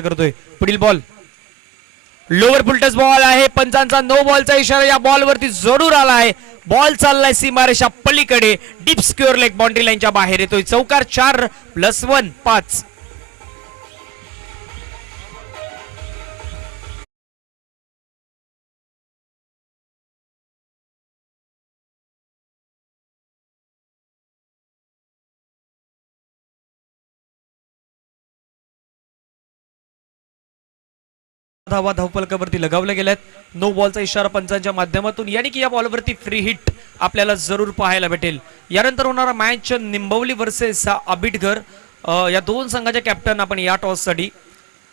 करतोय. पुढील ball lower full toss ball आहे. पंचांचा नो बॉलचा इशारा या बॉल वरती जरूर आला आहे. बॉल चाललाय सीमारेषा पलीकडे डीप स्क्वेअर लेग बाउंड्री लाईनच्या बाहेर येतोय. चौकार 4+1 5. धावा धावफलकावरती लगावल्या गेल्यात. नो बॉलचा इशारा पंचांच्या माध्यमातून, यानी की या बॉलवरती फ्री हिट आपल्याला जरूर पाहायला भेटेल. यानंतर होणारा मॅच निंबवली वर्सेस आबिटघर. या दोन संघाचे कॅप्टन आपण या टॉससाठी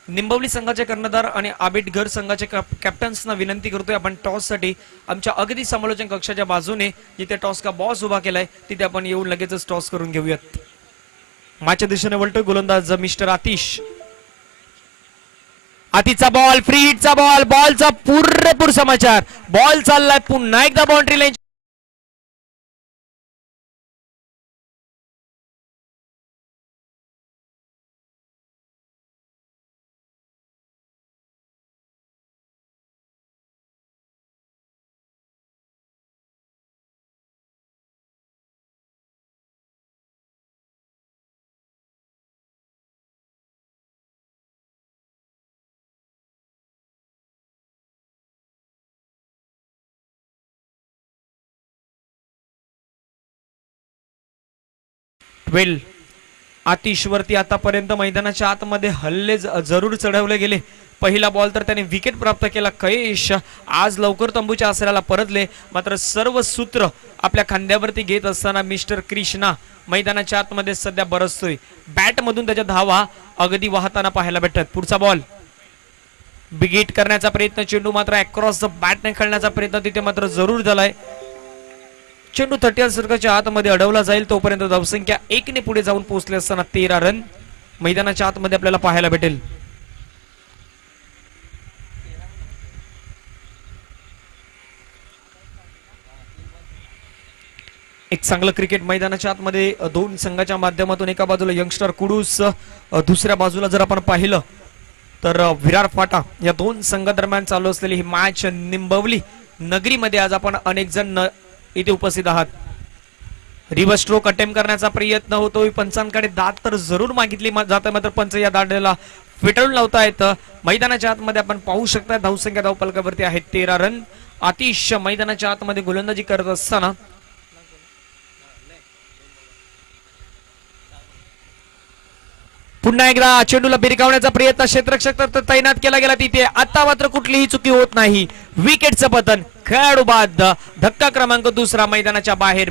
निंबवली संघाचे कर्णधार आणि आबिटघर संघाचे कॅप्टन्सना विनंती करतोय आपण टॉससाठी आमच्या अगदी समालोचन कक्षाच्या बाजूने जिथे टॉस का बॉस उभा केलाय तिथे आपण येऊन लगेचच टॉस करून घेऊयात. मॅचच्या दिशेने वळतोय गोलंदाज मिस्टर आतिश. आतीचा बॉल, फ्री हिटचा बॉल, बॉलचा पुरेपूर समाचार. बॉल चाललाय पुन्हा एकदा बाउंड्री लाईन. वेल आतिशवरती आतापर्यंत मैदानाच्या आतमध्ये हल्ले जरूर चढवले गेले. पहिला बॉल तर त्याने विकेट प्राप्त केला. कयेश आज लवकर तंबूच्या आसऱ्याला परतले, मात्र सर्व सूत्र आपल्या खांद्यावरती घेत असताना मिस्टर कृष्णा मैदानाच्या आतमध्ये सध्या बरसतोय. बॅट मधून त्याच्या धावा अगदी वाहताना पाहायला भेटतात. पुढचा बॉल बिगिट करण्याचा प्रयत्न, चेंडू मात्र अक्रॉस द बॅटने खेळण्याचा प्रयत्न तिथे मात्र जरूर झालाय. चेंडू 30 सर्कलच्या आतमध्ये अडवला जाईल तोपर्यंत धावसंख्या 1 ने पुढे जाऊन पोहोचले असताना 13 रन मैदानाच्या आतमध्ये आपल्याला पाहायला भेटेल. एक चांगलं क्रिकेट मैदानाच्या आतमध्ये दोन संघाच्या माध्यमातून. एका बाजूला यंगस्टर कुडूस, दुसऱ्या बाजूला जर आपण पाहिलं तर विरार फाटा. या दोन संघादरम्यान चालू असलेली ही मॅच निंबवली नगरीमध्ये आज आपण अनेक जण इथे उपस्थित आहात. रिव्हर्स स्ट्रोक अटेम्प्ट करण्याचा प्रयत्न होतोय. पंचांकडे दाद तर जरूर मागितली जाते, मात्र पंच या दांड्याला फिटळून लावता येतं. मैदानाच्या आतमध्ये आपण पाहू शकता धावसंख्या धावफलकावरती आहेत 13 रन. आतिश मैदानाच्या आतमध्ये गोलंदाजी करत असताना पुन्हा एकदा चेंडूला भिरकावण्याचा प्रयत्न, क्षेत्ररक्षक तर तैनात केला गेला तिथे. आता मात्र कुठलीही चुकी होत नाही. विकेटचं पतन, खेळाडू बाद, धक्का क्रमांक दुसरा मैदानाच्या बाहेर.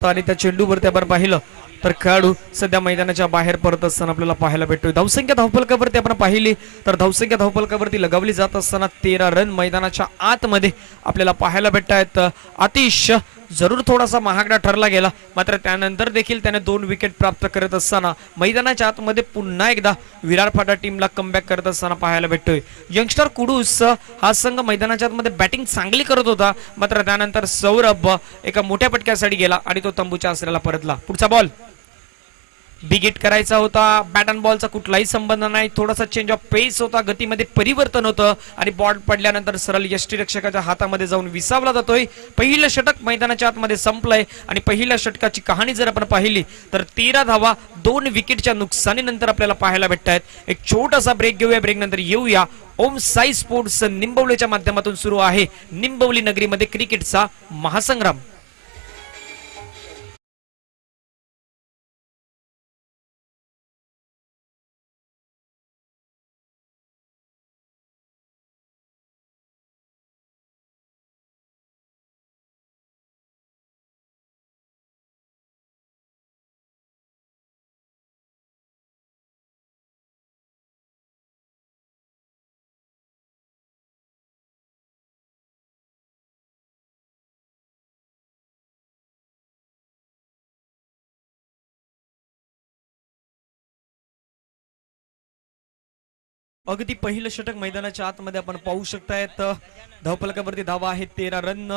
आणि त्या चेंडूवरती आपण पाहिलं तर खेळाडू सध्या मैदानाच्या बाहेर परत असताना आपल्याला पाहायला भेटतोय. धावसंख्या धावफलकावरती आपण पाहिली तर धावसंख्या धावफलकावरती लगावली जात असताना 13 रन मैदानाच्या आतमध्ये आपल्याला पाहायला भेटत आहेत. आतिश जरूर थोडासा महागडा ठरला गेला, मात्र त्यानंतर देखील त्याने 2 विकेट प्राप्त करत असताना मैदानाच्या आतमध्ये पुन्हा एकदा विरार फाटा टीमला कमबॅक करत असताना पाहायला भेटतोय. यंगस्टर कुडूस हा संघ मैदानाच्या आतमध्ये बॅटिंग चांगली करत होता, मात्र त्यानंतर सौरभ एका मोठ्या पटक्यासाठी गेला आणि तो तंबूच्या आसऱ्याला परतला. पुढचा बॉल बिगिट करायचा होता. बॅट अँड बॉलचा कुठलाही संबंध नाही. थोडासा चेंज ऑफ पेस होता, गतीमध्ये परिवर्तन होतं आणि बॉल पडल्यानंतर सरळ यष्टीरक्षकाच्या हातामध्ये जाऊन विसावला जातोय. पहिलं षटक मैदानाच्या आतमध्ये संपलंय आणि पहिल्या षटकाची कहाणी जर आपण पाहिली तर 13 धावा 2 विकेटच्या नुकसानीनंतर आपल्याला पाहायला भेटत आहेत. एक छोटासा ब्रेक घेऊया, ब्रेक नंतर येऊया. ओम साई स्पोर्ट्स निंबवलीच्या माध्यमातून सुरू आहे निंबवली नगरीमध्ये क्रिकेटचा महासंग्राम. अगदी पहिलं षटक मैदानाच्या आतमध्ये आपण पाहू शकतायत. धावफलकावरती धावा आहे 13 रन.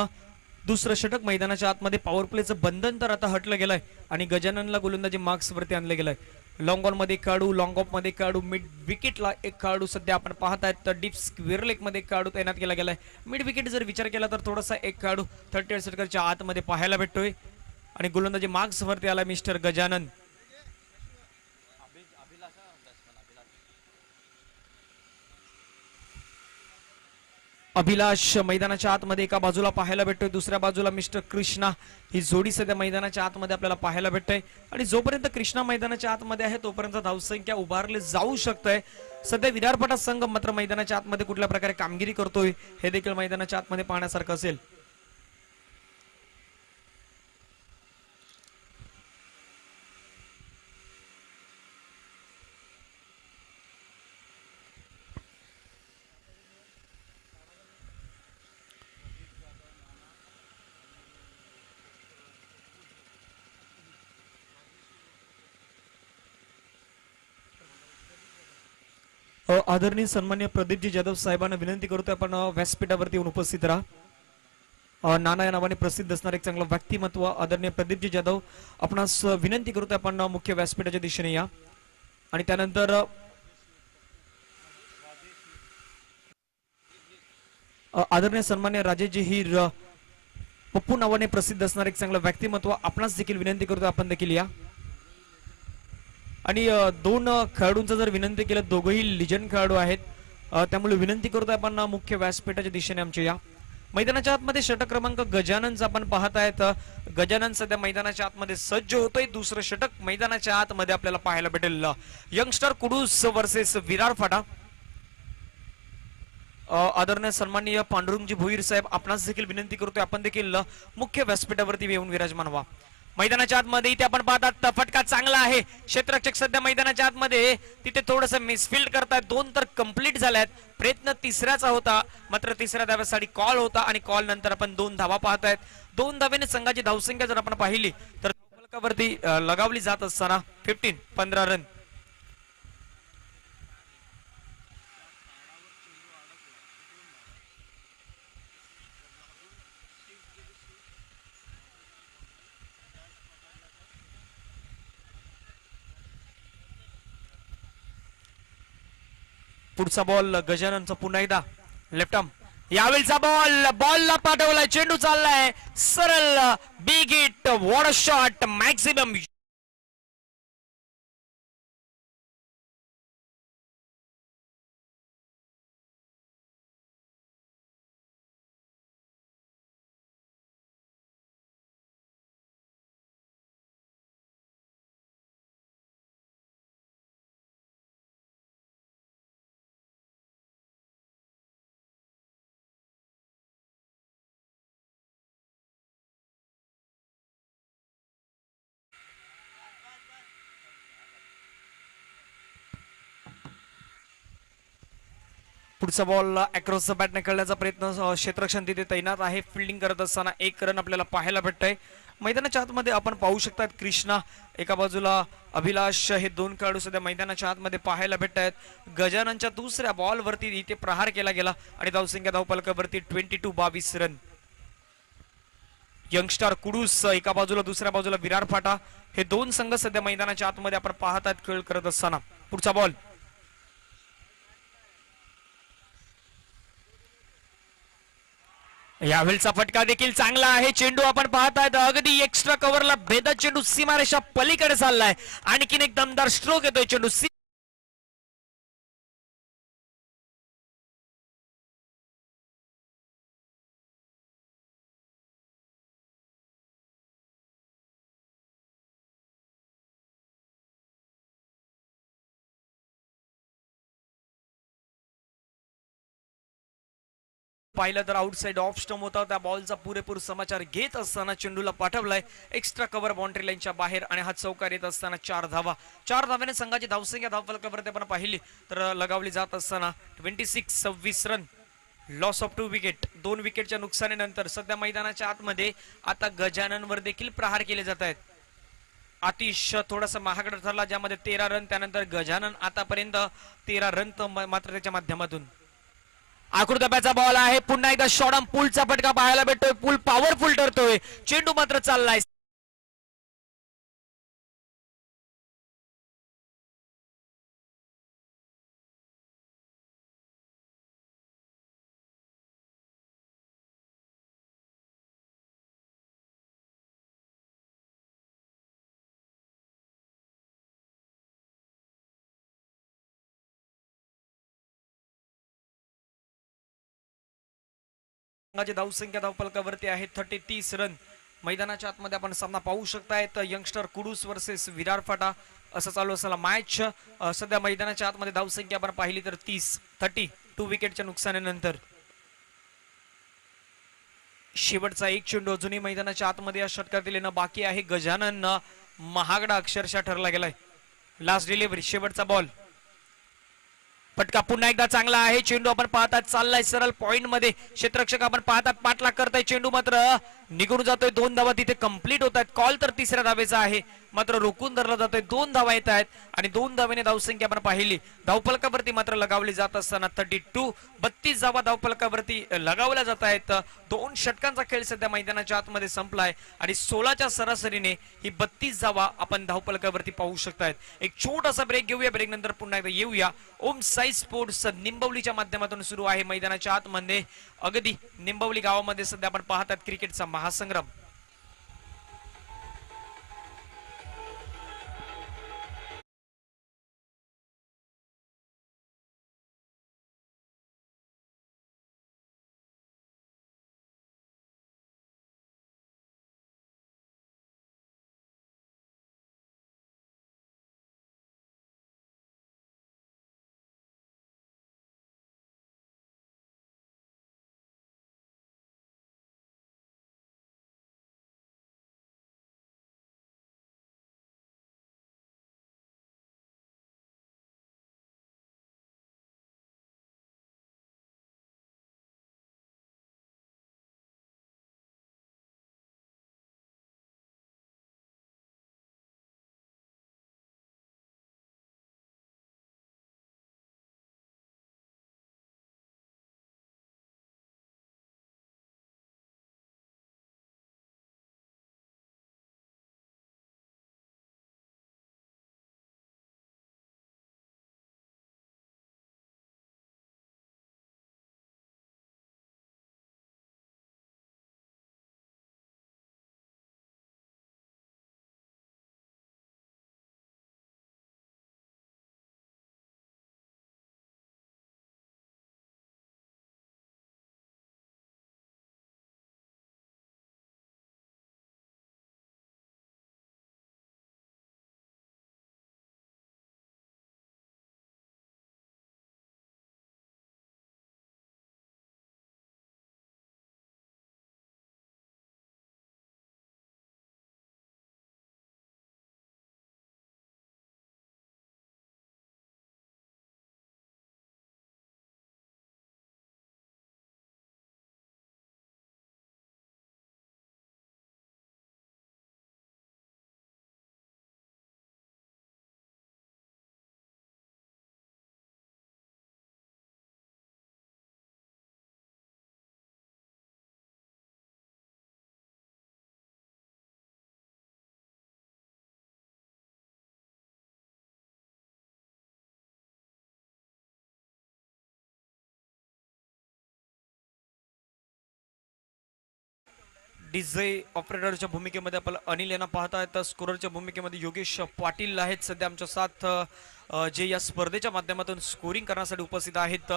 दुसरं षटक मैदानाच्या आतमध्ये पॉवर प्लेचं बंधन तर आता हटलं गेलंय आणि गजाननला गोलंदाजी मार्क्स वरती आणलं गेलंय. लॉंग ऑन मध्ये काढू, लॉंग ऑफ मध्ये काढू, मिड विकेटला एक काढू सध्या आपण पाहतायत. तर डीप स्क्वेअर लेग मध्ये काढू तैनात केला गेलाय. मिड विकेट जर विचार केला तर थोडासा एक काढू 38 षटकाच्या आतमध्ये पाहायला भेटतोय आणि गोलंदाजी मार्क्स वरती आला मिस्टर गजानन. अभिलाष मैदानाच्या आतमध्ये एका बाजूला पाहायला भेटतोय, दुसऱ्या बाजूला मिस्टर कृष्णा. ही जोडी सध्या मैदानाच्या आतमध्ये आपल्याला पाहायला भेटतंय आणि जोपर्यंत कृष्णा मैदानाच्या आतमध्ये आहे तोपर्यंत धावसंख्या उभारली जाऊ शकते. सध्या विरारपटा संघ मात्र मैदानाच्या आतमध्ये कुठल्या प्रकारे कामगिरी करतोय हे देखील मैदानाच्या आतमध्ये पाहण्यासारखं असेल. आदरणीय सन्मान्य प्रदीपजी जाधव साहेबांना विनंती करतोय आपण व्यासपीठावरती येऊन उपस्थित राहा. नाना या नावाने प्रसिद्ध असणारे एक चांगलं व्यक्तिमत्व आदरणीय प्रदीपजी जाधव आपणास विनंती करतोय आपण मुख्य व्यासपीठाच्या दिशेने या. आणि त्यानंतर आदरणीय सन्मान्य राजेशजी हिर पप्पू नावाने प्रसिद्ध असणारे एक चांगलं व्यक्तिमत्व आपणास देखील विनंती करतोय आपण देखील या. आणि दोन खेळाडूंचा जर विनंती केलं दोघंही लिजंड खेळाडू आहेत त्यामुळे विनंती करतोय आपण मुख्य व्यासपीठाच्या दिशेने आमच्या या. मैदानाच्या आतमध्ये षटक क्रमांक गजाननचा आपण पाहतायत. गजानन सध्या मैदानाच्या आतमध्ये सज्ज होतोय. दुसरं षटक मैदानाच्या आतमध्ये आपल्याला पाहायला भेटेल. यंगस्टर कुडूस वर्सेस विरार फाटा. आदरणीय सन्माननीय पांडुरंगजी भोईर साहेब आपणास देखील विनंती करतोय आपण देखील मुख्य व्यासपीठावरती येऊन विराजमान व्हा. मैदानाच्या आतमध्ये इथे आपण पाहतात फटका चांगला आहे. क्षेत्ररक्षक सध्या मैदानाच्या आतमध्ये तिथे थोडस मिसफिल्ड करतायत. दोन तर कंप्लीट झाल्यात. प्रयत्न तिसऱ्याचा होता मात्र तिसऱ्या धाव्यासाठी कॉल होता आणि कॉल नंतर आपण 2 धावा पाहतायत. 2 धावेने संघाची धावसंख्या जर आपण पाहिली तर फलकावरती लगावली जात असताना 15 रन. पुढचा बॉल गजाननचा पुन्हा एकदा लेफ्ट आर्म. यावेळीचा बॉलला पाठवलाय. चेंडू चाललाय सरळ big hit. What a shot. Maximum पुढचा बॉल अक्रॉस द बॅटने खेळण्याचा प्रयत्न. क्षेत्ररक्षण तिथे तैनात आहे. फिल्डिंग करत असताना 1 रन आपल्याला पाहायला भेटतंय. मैदानाच्या आतमध्ये आपण पाहू शकतात कृष्णा एका बाजूला अभिलाष हे 2 खेळाडू सध्या मैदानाच्या आतमध्ये पाहायला भेटत आहेत. गजाननच्या दुसऱ्या बॉलवरती इथे प्रहार केला गेला आणि धावसंख्या धावफलकावरती 22 रन. यंगस्टर कुडूस एका बाजूला दुसऱ्या बाजूला विरार फाटा हे 2 संघ सध्या मैदानाच्या आतमध्ये आपण पाहतात खेळ करत असताना. पुढचा बॉल यावेळचा फटका देखील चांगला आहे. चेंडू आपण पाहतायत अगदी एक्स्ट्रा कव्हरला भेदत चेंडू सीमारेषा पलीकडे चाललाय. आणखीन एक दमदार स्ट्रोक येतोय. चेंडू पाहिलं तर आउटसाइड ऑफ स्टंप होता. त्या बॉलचा पुरेपूर समाचार घेत असताना चेंडूला पाठवलाय एक्स्ट्रा कव्हर बाउंड्री लाईनच्या बाहेर आणि हा चौकार येत असताना 4 धावा. 4 धाव्याने संघाची धावसंख्या धावफलकावरती आपण पाहिली तर लगावली जात असताना 26 रन. Loss of 2 wicket. 2 विकेटच्या नुकसानीनंतर सध्या मैदानाच्या आतमध्ये आता गजाननवर देखील प्रहार केले जात आहेत. आतिश थोडासा महागडा ठरला, ज्यामध्ये 13 रन. त्यानंतर गजानन आतापर्यंत 13 रन मात्र त्याच्या माध्यमातून. आकृत्याचा बॉल आहे, पुन्हा एकदा शॉर्ट ऑन पुलचा फटका पाहायला भेटतोय. पूल पॉवरफुल ठरतोय, चेंडू मात्र चाललाय. संघाची धावसंख्या धावफलकावरती आहे 30 रन. मैदानाच्या आतमध्ये आपण सामना पाहू शकताय. यंगस्टर कुडूस वर्सेस विरार फाटा असं चालू असलेला मॅच. सध्या मैदानाच्या आतमध्ये धावसंख्या आपण पाहिली तर 32 विकेटच्या नुकसानीनंतर. शेवटचा एक चेंडू अजूनही मैदानाच्या आतमध्ये या षटकातील येणं बाकी आहे. गजानन महागडा अक्षरशः ठरला गेलाय. लास्ट डिलिव्हरी, शेवटचा बॉल. फटका पुन्हा एकदा चांगला आहे. चेंडू आपण पाहतात चाललाय सरळ पॉइंट मध्ये. क्षेत्ररक्षक आपण पाहतात पाठलाग करताय. चेंडू मात्र निघून जातोय. 2 धावा तिथे कंप्लीट होत आहेत. कॉल तर 3ऱ्या धावेचा आहे, मात्र रोखून धरला जातोय. 2 धावा येत आहेत आणि 2 धावेने धावसंख्या आपण पाहिली. धावफलकावरती मात्र लगावली जात असताना 32 धावा धावफलकावरती लगावल्या जात आहेत. 2 षटकांचा खेळ सध्या मैदानाच्या आतमध्ये संपलाय आणि 16च्या सरासरीने ही 32 धावा आपण धावफलकावरती पाहू शकतायत. एक छोटासा ब्रेक घेऊया, ब्रेक नंतर पुन्हा एकदा येऊया. ओम साई स्पोर्ट्स निंबवलीच्या माध्यमातून सुरू आहे मैदानाच्या आतमध्ये. अगदी निंबवली गावामध्ये सध्या आपण पाहतात क्रिकेटचा महासंग्राम. डीजे ऑपरेटरच्या भूमिकेमध्ये आपण अनिल यांना पाहता येतं. स्कोररच्या भूमिकेमध्ये योगेश पाटील आहेत सध्या आमच्या साथ, जे या स्पर्धेच्या माध्यमातून स्कोरिंग करण्यासाठी उपस्थित आहेत.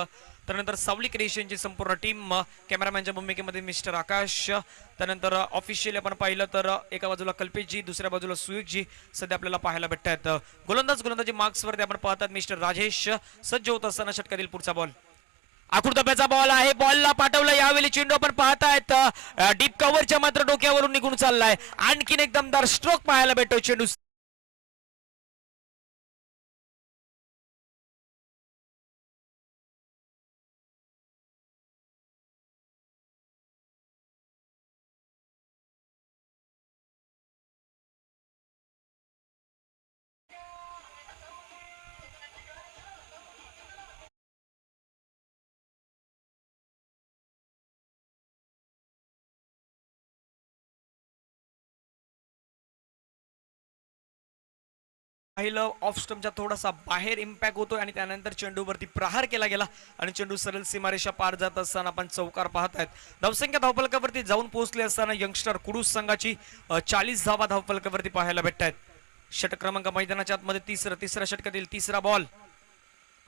त्यानंतर सावली क्रिएशनची संपूर्ण टीम, कॅमेरामॅनच्या भूमिकेमध्ये मिस्टर आकाश. त्यानंतर ऑफिशियली आपण पाहिलं तर एका बाजूला कल्पेशजी, दुसऱ्या बाजूला सुयुगजी सध्या आपल्याला पाहायला भेटत आहेत. गोलंदाजी मार्क्सवरती आपण पाहतात मिस्टर राजेश. सज्ज होत असताना षटकातील पुढचा बॉल. आकृत्याचा बॉल आहे, बॉलला पाठवलं. यावेळी चेंडू आपण पाहतायत डीप कव्हरच्या मात्र डोक्यावरून निघून चाललाय. आणखीन एक दमदार स्ट्रोक पाहायला भेटतो चेंडू. पाहिलं ऑफ स्टंपच्या थोडासा बाहेर इम्पॅक्ट होतोय आणि त्यानंतर चेंडूवरती प्रहार केला गेला आणि चेंडू सरळ सीमारेषा पार जात असताना आपण चौकार पाहतायत. धावसंख्या धावफलकावरती जाऊन पोहोचले असताना यंगस्टर कुडूस संघाची 40 धावा धावफलकावरती पाहायला भेटत आहेत. षटक क्रमांक मैदानाच्या आतमध्ये तिसऱ्या षटकातील तिसरा बॉल,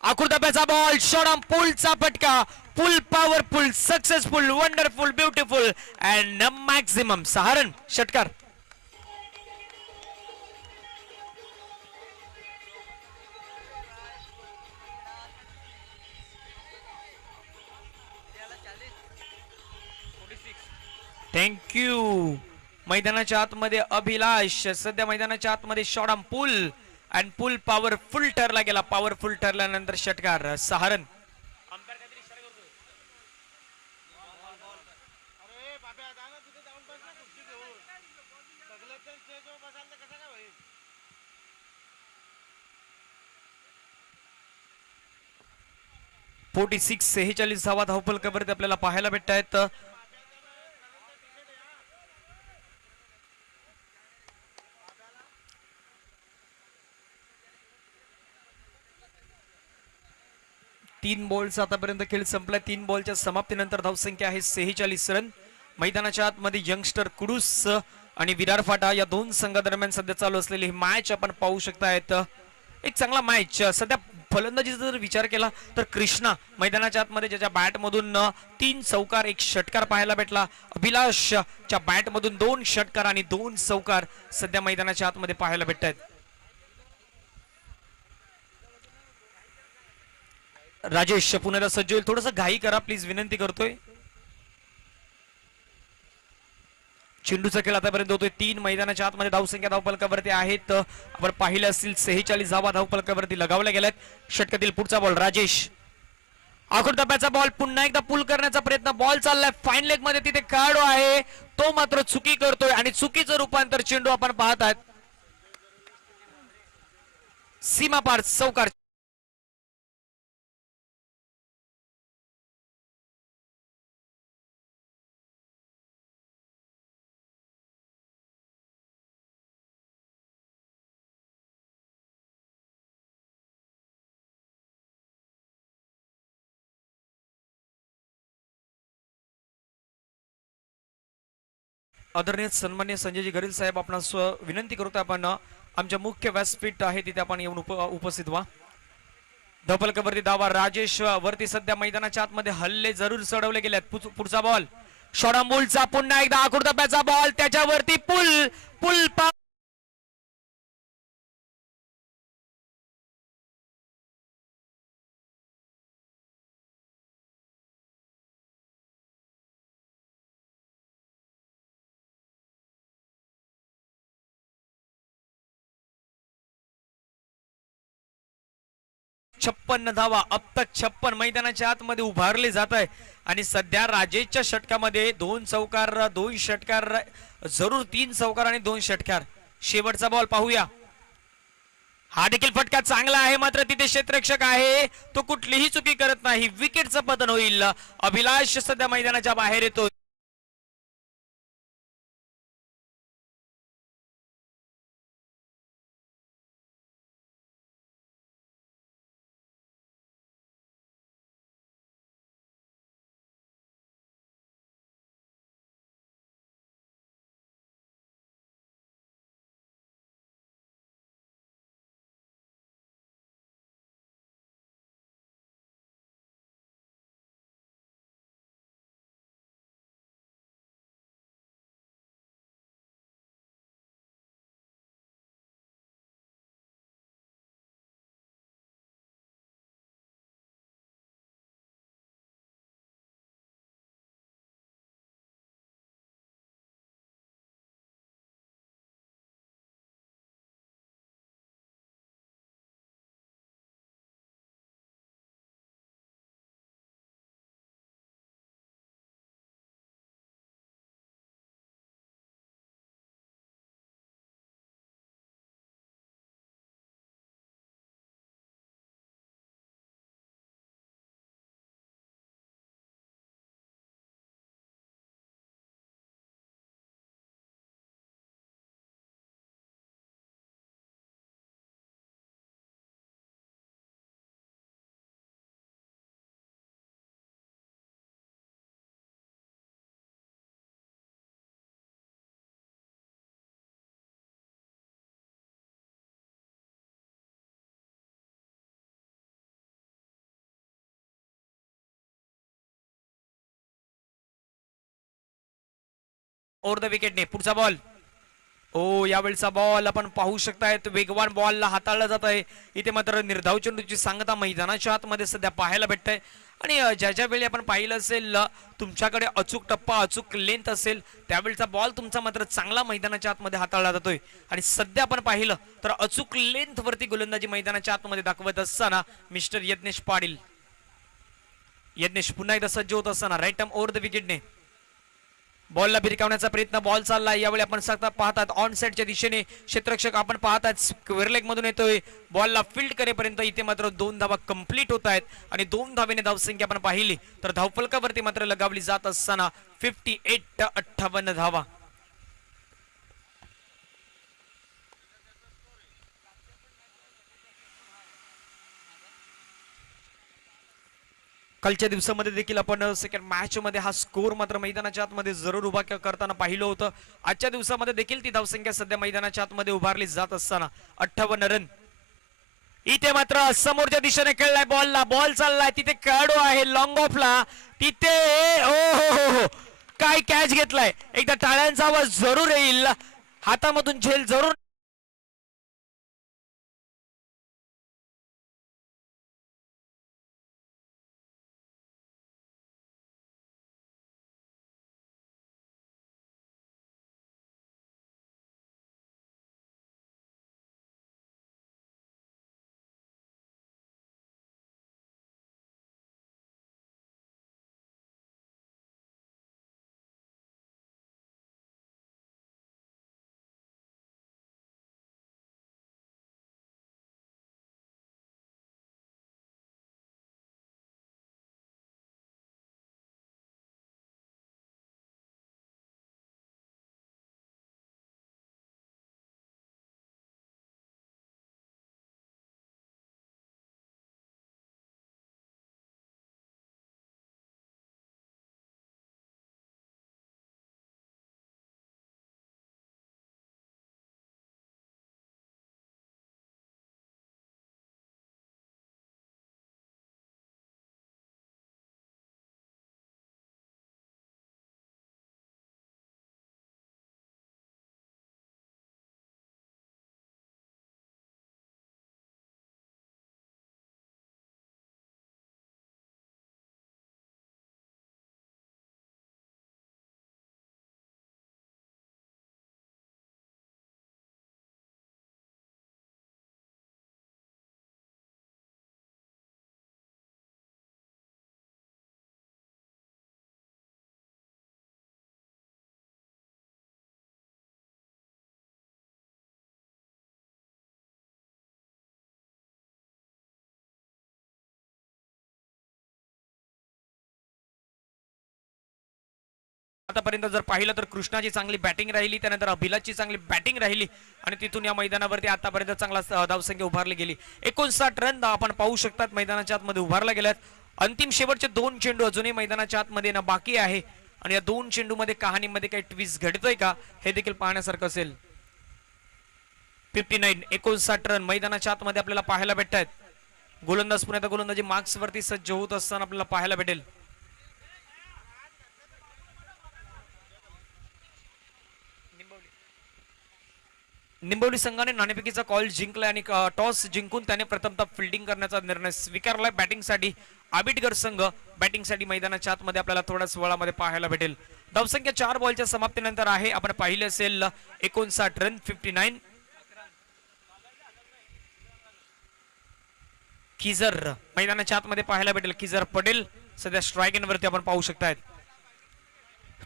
आकृत्याचा बॉल, शॉर्ट पुलचा फटका, फुल powerful, successful, wonderful, beautiful and maximum 6 run षटकार. थँक्यू. मैदानाच्या आतमध्ये अभिलाष, सध्या मैदानाच्या आतमध्ये short pool and pool powerful ठरला गेला. पॉवरफुल ठरल्यानंतर षटकार 6 रन. फोर्टी 46 धावा धावफलकावरती आपल्याला पाहायला भेटत आहेत. तीन बॉलचा आतापर्यंत खेळ संपलाय. 3 बॉलच्या समाप्तीनंतर धावसंख्या आहे 46 रन. मैदानाच्या आतमध्ये यंगस्टर कुडूस आणि विरार फाटा या दोन संघादरम्यान सध्या चालू असलेली ही मॅच आपण पाहू शकतायत. एक चांगला मॅच. सध्या फलंदाजीचा जर विचार केला तर कृष्णा मैदानाच्या आतमध्ये ज्याच्या बॅटमधून 3 चौकार 1 षटकार पाहायला भेटला. अभिलाषच्या बॅटमधून 2 षटकार आणि 2 चौकार सध्या मैदानाच्या आतमध्ये पाहायला भेटत आहेत. राजेश पुण्याला सज्ज होईल, थोडस घाई करा प्लीज, विनंती करतोय. चेंडूचा खेळ आतापर्यंत होतोय 3. मैदानाच्या आतमध्ये धावसंख्या धावफलकावरती आहेत आपण पाहिलं असतील 46 धावा धावफलकावरती लगावल्या गेल्यात. षटकातील पुढचा बॉल, राजेश, आकृत्याचा बॉल, पुन्हा एकदा पुल करण्याचा प्रयत्न, बॉल चाललाय फाईन लेग मध्ये, तिथे खेळाडू आहे तो मात्र चुकी करतोय आणि चुकीचं रूपांतर चेंडू आपण पाहत आहात. सीमा पार चौकार. आदरणीय सन्मान्य संजयजी गरिल साहेब, आपणास विनंती करतो आपण आमच्या मुख्य व्यासपीठ आहे तिथे आपण येऊन उपस्थित व्हा. धपलकावरती दावा, राजेश वरती सध्या मैदानाच्या आतमध्ये हल्ले जरूर चढवले गेलेत. पुढचा बॉल, शॉर्ट पुन्हा एकदा आकृत्याचा बॉल, त्याच्यावरती पुल पुल 56 धावा अब तक 56 मैदानाच्या आतमध्ये उभारले जात आहे. आणि सध्या राजेशच्या षटकामध्ये 2 चौकार 2 षटकार, जरूर 3 चौकार आणि 2 षटकार. शेवटचा बॉल पाहूया. हा देखील फटका चांगला आहे, मात्र तिथे क्षेत्ररक्षक आहे तो कुठलीही चुकी करत नाही. विकेटचं पतन होईल. अभिलाष सध्या मैदानाच्या बाहेर येतो. ओव्हर द विकेटने पुढचा बॉल. ओ यावेळचा बॉल आपण पाहू शकताय वेगवान बॉलला हाताळला जात आहे. इथे मात्र निर्धाव चेंडूची सांगता मैदानाच्या आतमध्ये सध्या पाहायला भेटतंय. आणि ज्या ज्या वेळी आपण पाहिलं असेल तुमच्याकडे अचूक टप्पा अचूक लेंथ असेल त्यावेळचा बॉल तुमचा मात्र चांगला मैदानाच्या आतमध्ये हाताळला जातोय. आणि सध्या आपण पाहिलं तर अचूक लेंथ वरती गोलंदाजी मैदानाच्या आतमध्ये दाखवत असताना मिस्टर यज्ञेश पाटील. यज्ञेश पुन्हा एकदा सज्ज होत असताना राईट टर्म ओव्हर द विकेटने बॉलला भिरकावण्याचा प्रयत्न. बॉल चाललाय यावेळी आपण पाहतात ऑन साइडच्या दिशेने क्षेत्ररक्षक आपण पाहतात स्क्वेअर लेग मधून येतोय. बॉलला फील्ड करेपर्यंत इथे मात्र 2 धावा कंप्लीट होत आहेत. आणि 2 धावेने धावसंख्या आपण पाहिली तर धावफलकावरती मात्र लगावली जात असताना 58 धावा. कालच्या दिवसामध्ये देखील आपण सेकंड मॅच मध्ये हा स्कोर मात्र मैदानाच्या आतमध्ये जरूर उभा करताना पाहिलं होतं. आजच्या दिवसामध्ये देखील ती धावसंख्या सध्या मैदानाच्या आतमध्ये उभारली जात असताना 58 रन. इथे मात्र समोरच्या दिशेने खेळलाय बॉलला बॉल चाललाय तिथे खेळाडू आहे लॉंग ऑफला तिथे हो काय कॅच घेतलाय. एकदा टाळ्यांचा आवाज जरूर येईल हातामधून झेल जरूर. आतापर्यंत जर पाहिलं तर कृष्णाची चांगली बॅटिंग राहिली त्यानंतर अभिलाषची चांगली बॅटिंग राहिली आणि तिथून या मैदानावरती आतापर्यंत चांगला धावसंख्या उभारली गेली. 59 रन आपण पाहू शकतात मैदानाच्या आतमध्ये उभारला गेल्यात. अंतिम शेवटचे 2 चेंडू अजूनही मैदानाच्या आतमध्ये ना बाकी आहे आणि या 2 चेंडूमध्ये कहाणीमध्ये काही ट्विस्ट घडतोय का हे देखील पाहण्यासारखं असेल. 59 रन मैदानाच्या आतमध्ये आपल्याला पाहायला भेटत आहेत. गोलंदाज पुन्हा गोलंदाजी मार्क्स वरती सज्ज होत असताना आपल्याला पाहायला भेटेल. निंबवली संघाने नाणेफेकीचा कॉल जिंकलाय आणि टॉस जिंकून त्याने प्रथमतः फिल्डिंग करण्याचा निर्णय स्वीकारलाय. बॅटिंगसाठी आबिटगर संघ बॅटिंगसाठी मैदानाच्या आतमध्ये आपल्याला थोड्याच वेळामध्ये पाहायला भेटेल. धावसंख्या 4 बॉलच्या समाप्तीनंतर आहे. आपण पाहिले असेल 59 रन 59. किजर मैदानाच्या आतमध्ये पाहायला भेटेल. किजर पटेल सध्या स्ट्राईक वरती आपण पाहू शकतायत.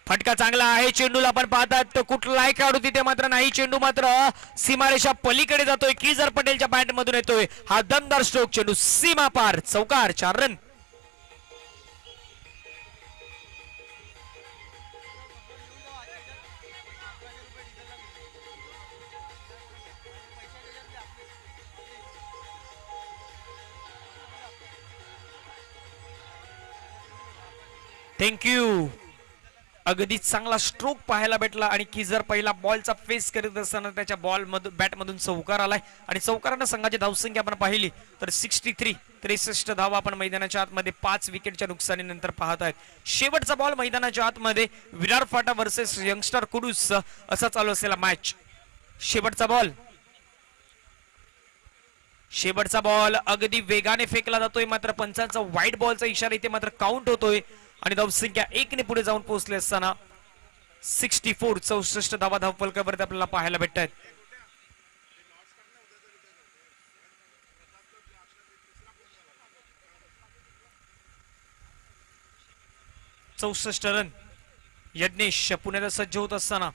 फटका चांगला आहे चेंडूला आपण पाहतात तर कुठलाही खेळाडू तिथे मात्र नाही. चेंडू मात्र सीमारेषा पलीकडे जातोय. किजर पटेलच्या बॅट मधून येतोय हा दमदार स्ट्रोक. चेंडू सीमा पार चौकार 4 रन. थँक्यू. अगदी चांगला स्ट्रोक पाहायला भेटला आणि की जर पहिला बॉलचा फेस करीत असताना त्याच्या बॅटमधून चौकार आलाय आणि चौकारानं संघाची धावसंख्या आपण पाहिली तर 63 धावा आपण मैदानाच्या आतमध्ये 5 विकेटच्या नुकसानीनंतर पाहत आहेत। शेवटचा बॉल मैदानाच्या आतमध्ये विरार फाटा वर्सेस यंगस्टर कुडूस असा चालू असलेला मॅच। शेवटचा बॉल अगदी वेगाने फेकला जातोय मात्र पंचांचा व्हाईट बॉलचा इशारा इथे मात्र काउंट होतोय आणि धावसंख्या 1 ने पुढे जाऊन पोहोचले असताना 64 धावा धावफलकावरती आपल्याला पाहायला भेटत आहेत। 64 रन। यज्ञेश पुण्याला सज्ज होत असताना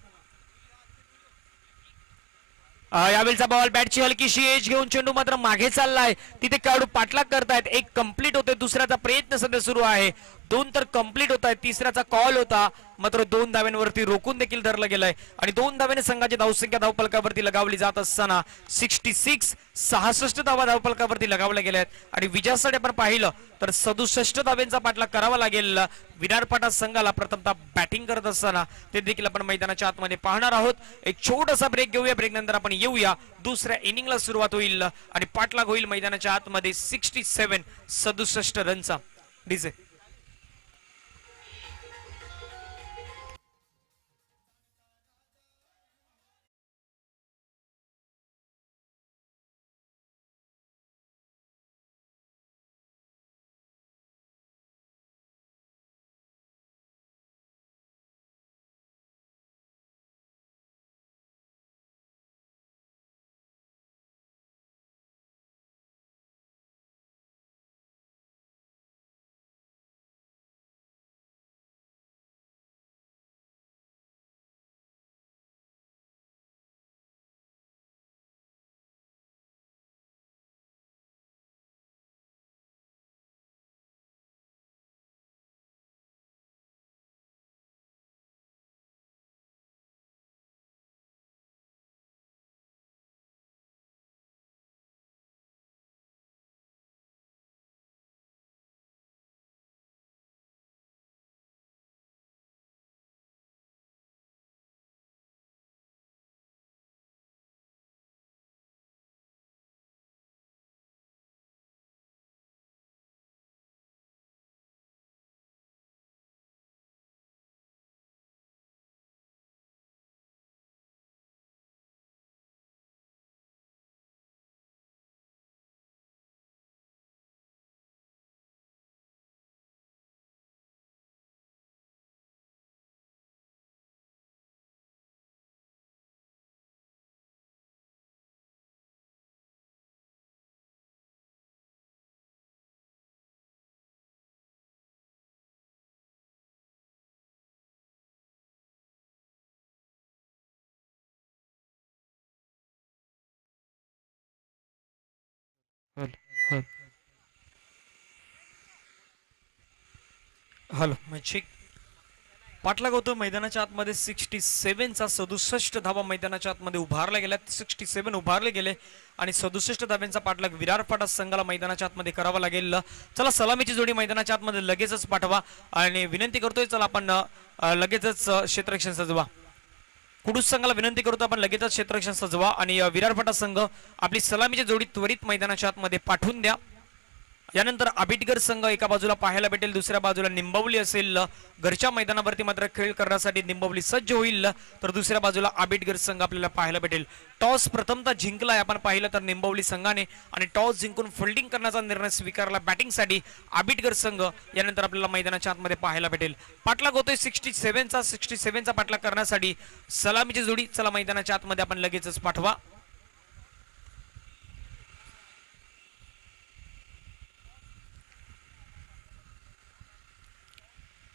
यावेळचा बॉल बॅटची हलकीशी एज घेऊन चेंडू मात्र मागे चाललाय, तिथे खेळाडू पाठलाग करतायत। एक कंप्लीट होते, दुसऱ्याचा प्रयत्न सध्या सुरू आहे, 2 तर कंप्लीट होत आहेत, तिसऱ्याचा कॉल होता मात्र 2 धाव्यांवरती रोखून देखील धरला गेलाय आणि 2 धाव्याने संघाची धावसंख्या धावफलकावरती लगावली जात असताना 66 धावा धावफलकावरती लगावल्या गेल्या आहेत आणि विजयासाठी आपण पाहिलं तर 67 धाव्यांचा पाठलाग करावा लागेल विरार पाटा संघाला प्रथमतः बॅटिंग करत असताना, ते देखील आपण मैदानाच्या आतमध्ये पाहणार आहोत। एक छोटासा ब्रेक घेऊया, ब्रेक नंतर आपण येऊया, दुसऱ्या इनिंगला सुरुवात होईल आणि पाठलाग होईल मैदानाच्या आतमध्ये 67 रनचा। डीजे हॅलो मच्छिक पाठलाग होतो मैदानाच्या आतमध्ये 67चा 67 धावा मैदानाच्या आतमध्ये उभारल्या गेल्या, 67 उभारले गेले आणि 67 धाव्यांचा पाठलाग विरार पाटा संघाला मैदानाच्या आतमध्ये करावा लागेल। चला सलामीची जोडी मैदानाच्या आतमध्ये लगेचच पाठवा आणि विनंती करतोय, चला आपण लगेचच क्षेत्ररक्षण सजवा। कुडूस संघाला विनंती करतो आपण लगेचच क्षेत्ररक्षण सजवा आणि विरार पाटा संघ आपली सलामीची जोडी त्वरित मैदानाच्या आतमध्ये पाठवून द्या। यानंतर आबिटगर संघ एका बाजूला पाहायला भेटेल, दुसऱ्या बाजूला निंबवली असेल। घरच्या मैदानावरती मात्र खेळ करण्यासाठी निंबवली सज्ज होईल तर दुसऱ्या बाजूला आबिटगर संघ आपल्याला पाहायला भेटेल। टॉस प्रथमतः जिंकलाय आपण पाहिलं तर निंबवली संघाने आणि टॉस जिंकून फिल्डिंग करण्याचा निर्णय स्वीकारला बॅटिंगसाठी आबिटगर संघ। यानंतर आपल्याला मैदानाच्या आतमध्ये पाहायला भेटेल पाठलाग होतोय 67चा पाठलाग करण्यासाठी सलामीची जोडी चला मैदानाच्या आतमध्ये आपण लगेचच पाठवा।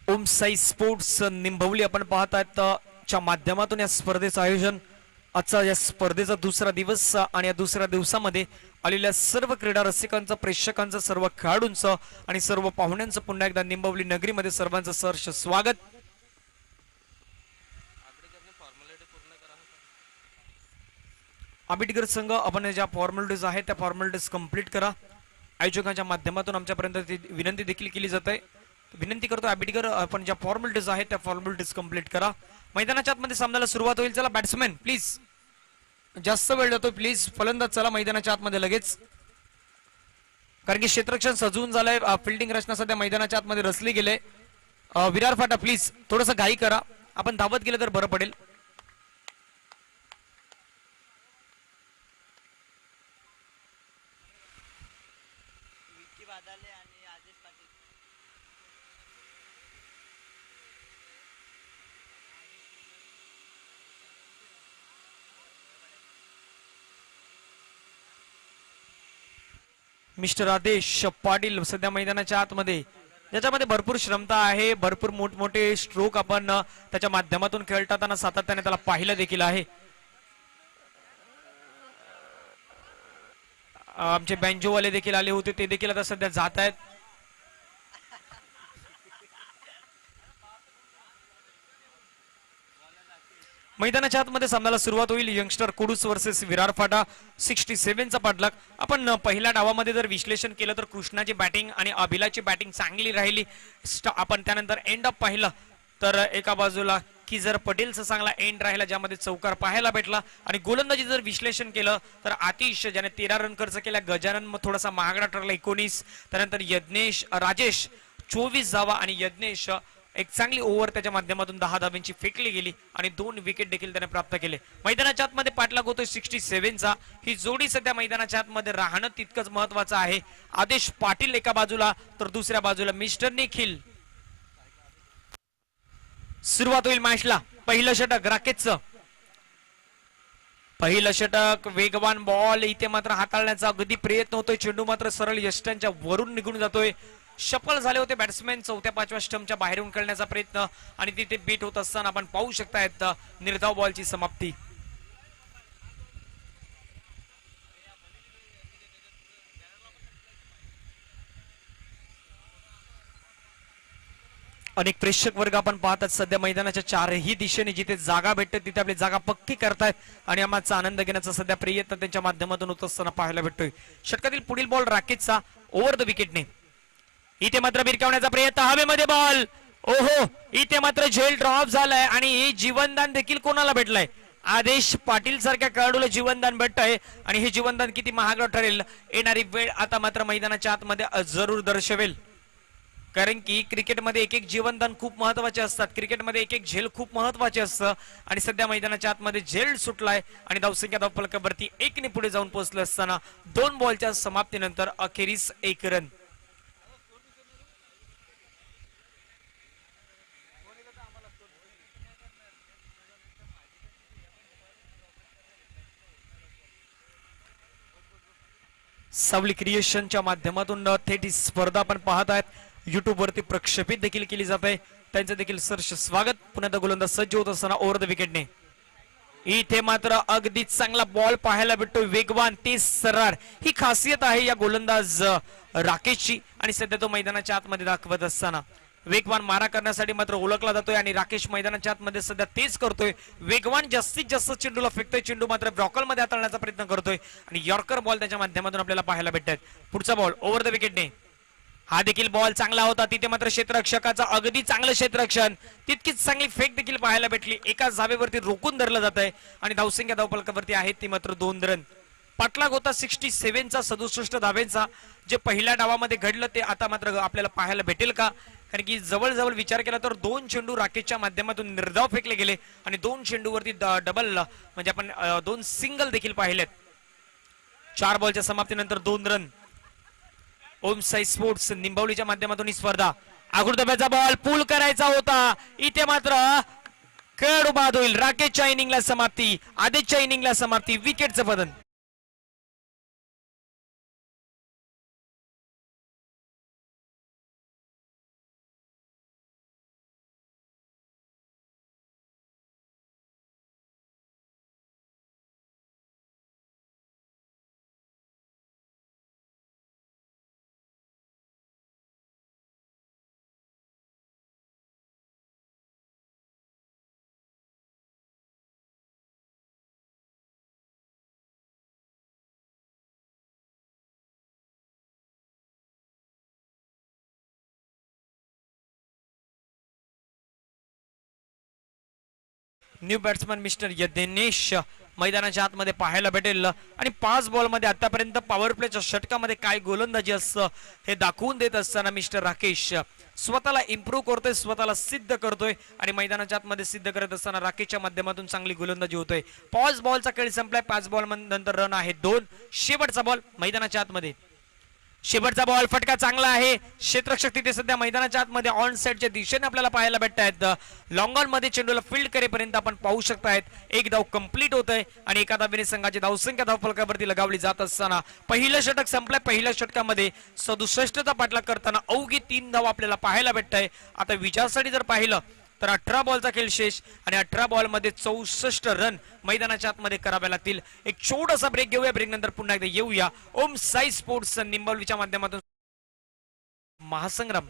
ओम साई स्पोर्ट्स निंबवली आपण पाहतायत च्या माध्यमातून या स्पर्धेचं आयोजन। आजचा या स्पर्धेचा दुसरा दिवस आणि या दुसऱ्या दिवसामध्ये आलेल्या सर्व क्रीडा रसिकांचं, प्रेक्षकांचं, सर्व खेळाडूंचं आणि सर्व पाहुण्यांचं पुन्हा एकदा निंबवली नगरीमध्ये सर्वांचं सहर्ष स्वागत। आबिटगर संघ आपण ज्या फॉर्मॅलिटीज आहेत त्या फॉर्मॅलिटीज कंप्लीट करा। आयोजकांच्या माध्यमातून आमच्यापर्यंत विनंती देखील केली जाते विनंती करतो अबिटकर आपण ज्या फॉर्मॅलिटीज आहेत त्या फॉर्मॅलिटीज कंप्लीट करा. मैदानाच्या आतमध्ये सामन्याला सुरुवात होईल. चला बॅट्समॅन प्लीज, जास्त वेळ देतो प्लीज. फलंदाज चला मैदानाच्या आतमध्ये लगेच, कारण की क्षेत्ररक्षण सजवून झालंय. फिल्डिंग रचना सध्या मैदानाच्या आतमध्ये रचली गेले. विरार फाटा प्लीज थोडस घाई करा, आपण धावत गेलं तर बरं पडेल. मिस्टर आदेश पाटील सध्या मैदानाच्या आतमध्ये, ज्याच्यामध्ये भरपूर श्रमता आहे, भरपूर मोठमोठे स्ट्रोक आपण त्याच्या माध्यमातून खेळताना सातत्याने त्याला पाहिलं देखील आहे. आमचे बँजोवाले देखील आले होते, ते देखील आता सध्या जात आहेत. मैदानाच्या आतमध्ये सामन्याला सुरुवात होईल. यंगस्टर कुडूस वर्सेस विरार फाटा 67चा पाठलाग. आपण पहिल्या डावामध्ये जर विश्लेषण केलं तर कृष्णाची बॅटिंग आणि अभिलाची बॅटिंग चांगली राहिली. आपण त्यानंतर एंड अप पाहिलं तर एका बाजूला की जर पटेलचा चांगला एंड राहिला, ज्यामध्ये चौकार पाहायला भेटला. आणि गोलंदाजी जर विश्लेषण केलं तर आतिश ज्याने 13 रन खर्च केला, गजानन थोडासा महागडा ठरला 19, त्यानंतर राजेश 24 धावा आणि यज्ञेश एक चांगली ओव्हर त्याच्या माध्यमातून 10 धाब्यांची फेकली गेली आणि 2 विकेट देखील त्याने प्राप्त केले. मैदानाच्या आतमध्ये पाठलाग होतोय 67चा. ही जोडी सध्या मैदानाच्या आतमध्ये राहणं तितकंच महत्वाचं आहे. आदेश पाटील एका बाजूला तर दुसऱ्या बाजूला मिस्टर निखिल. सुरुवात होईल मॅचला. पहिलं षटक राकेशचं, पहिलं षटक, वेगवान बॉल इथे मात्र हाताळण्याचा अगदी प्रयत्न होतोय. चेंडू मात्र सरळ यष्टांच्या वरून निघून जातोय. सफल झाले होते बॅट्समॅन चौथ्या पाचव्या स्टंपच्या बाहेरून खेळण्याचा प्रयत्न आणि तिथे बीट होत असताना आपण पाहू शकतायत निर्धाव बॉलची समाप्ती. अनेक प्रेक्षक वर्ग आपण पाहतात सध्या मैदानाच्या चारही दिशेने जिथे जागा भेटते तिथे आपली जागा पक्की करतायत आणि आम्हाला आनंद घेण्याचा सध्या प्रयत्न त्यांच्या माध्यमातून होत असताना पाहायला भेटतोय. षटकातील पुढील बॉल राकेशचा ओव्हर द विकेटने. इथे मात्र भिरकावण्याचा प्रयत्न, हवेमध्ये बॉल, ओहो इथे मात्र झेल ड्रॉप झालाय आणि जीवनदान देखील कोणाला भेटलंय? आदेश पाटील सारख्या खेळाडूला जीवनदान भेटतंय आणि हे जीवनदान किती महाग ठरेल येणारी वेळ आता मात्र मैदानाच्या आतमध्ये जरूर दर्शवेल. कारण की क्रिकेटमध्ये एक एक जीवनदान खूप महत्वाचे असतात, क्रिकेटमध्ये एक एक झेल खूप महत्वाचे असतं आणि सध्या मैदानाच्या आतमध्ये झेल सुटलाय आणि धावसंख्या धावफलकावरती 1ने पुढे जाऊन पोहोचले असताना 2 बॉलच्या समाप्तीनंतर अखेरीस 1 रन. सावली क्रिएशनच्या माध्यमातून थेट ही स्पर्धा आपण पाहत आहेत. युट्यूब वरती प्रक्षेपित देखील केली जात आहे. त्यांचं देखील सरस स्वागत. पुन्हा गोलंदाज सज्ज होत असताना ओव्हर द विकेटने. इथे मात्र अगदी चांगला बॉल पाहायला भेटतो, वेगवान तेज सरार. ही खासियत आहे या गोलंदाज राकेशची आणि सध्या तो मैदानाच्या आतमध्ये दाखवत असताना वेगवान मारा करण्यासाठी मात्र ओळखला जातोय आणि राकेश मैदानाच्या आतमध्ये सध्या तेच करतोय. वेगवान जास्तीत जास्त चेंडूला फेकतोय, चेंडू मात्र ब्रॉकलमध्ये हाताळण्याचा प्रयत्न करतोय आणि यॉर्कर बॉल त्याच्या माध्यमातून आपल्याला पाहायला भेटतात. पुढचा बॉल ओव्हर द विकेटने. हा देखील बॉल चांगला होता. तिथे मात्र क्षेत्ररक्षकाचा अगदी चांगलं क्षेत्ररक्षण, तितकीच चांगली फेक देखील पाहायला भेटली. एकाच धावेवरती रोखून धरलं जात आहे आणि धावसंख्या धावफलकावरती आहेत ती मात्र 2 रन. पाठलाग होता 67चा 67 धावेचा. जे पहिल्या डावामध्ये घडलं ते आता मात्र आपल्याला पाहायला भेटेल का? कारण की जवळजवळ विचार केला तर 2 चेंडू राकेशच्या माध्यमातून निर्धाव फेकले गेले आणि 2 चेंडूवरती डबल म्हणजे आपण 2 सिंगल देखील पाहिलेत. 4 बॉलच्या समाप्तीनंतर 2 रन. ओम साई स्पोर्ट्स निंबवलीच्या माध्यमातून ही स्पर्धा. आगुरदब्याचा बॉल पूल करायचा होता. इथे मात्र खेळाडू बाद होईल. राकेशच्या इनिंगला समाप्ती, आदेशच्या इनिंगला समाप्ती, विकेटचं पतन. न्यू बॅट्समन मिस्टर यज्ञेश मैदानाच्या आतमध्ये पाहायला भेटेल आणि 5 बॉलमध्ये आतापर्यंत पॉवर प्लेच्या षटकामध्ये काय गोलंदाजी असतं हे दाखवून देत असताना मिस्टर राकेश स्वतःला इम्प्रूव्ह करतोय, स्वतःला सिद्ध करतोय आणि मैदानाच्या आतमध्ये सिद्ध करत असताना राकेशच्या माध्यमातून चांगली गोलंदाजी होतोय. 5 बॉलचा खेळ संपलाय. 5 बॉल नंतर रन आहे 2. शेवटचा बॉल मैदानाच्या आतमध्ये, शेवटचा बॉल फटका चांगला आहे. क्षेत्ररक्षक तिथे सध्या मैदानाच्या आतमध्ये ऑन साइडच्या दिशेने आपल्याला पाहायला भेटत आहेत. लॉंग ऑन मध्ये चेंडूला फील्ड करेपर्यंत आपण पाहू शकतायत एक धाव कंप्लीट होत आहे आणि एका धावेने संघाची धावसंख्या धावफलकावरती लगावली जात असताना पहिलं षटक संपलंय. पहिल्या षटकामध्ये 67चा पाठलाग करताना अवघी 3 धाव आपल्याला पाहायला भेटत आहे. आता विजयासाठी जर पाहिलं तर 18 बॉलचा खेळ शेष आणि 18 बॉल मध्ये 64 रन मैदानाच्या आतमध्ये करावे लागतील. एक छोटासा ब्रेक घेऊया. ब्रेक नंतर पुन्हा एकदा येऊया. ओम साई स्पोर्ट्स निंबवलीच्या माध्यमातून महासंग्राम.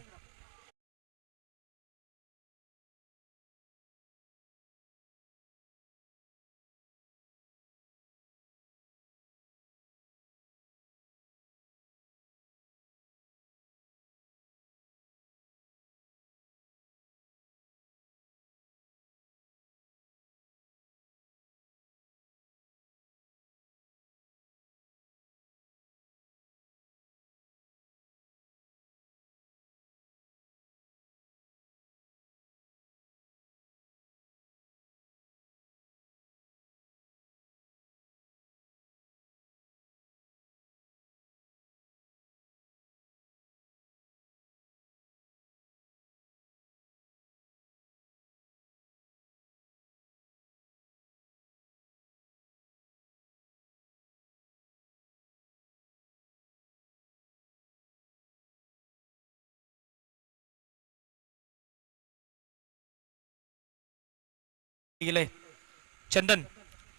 चंदन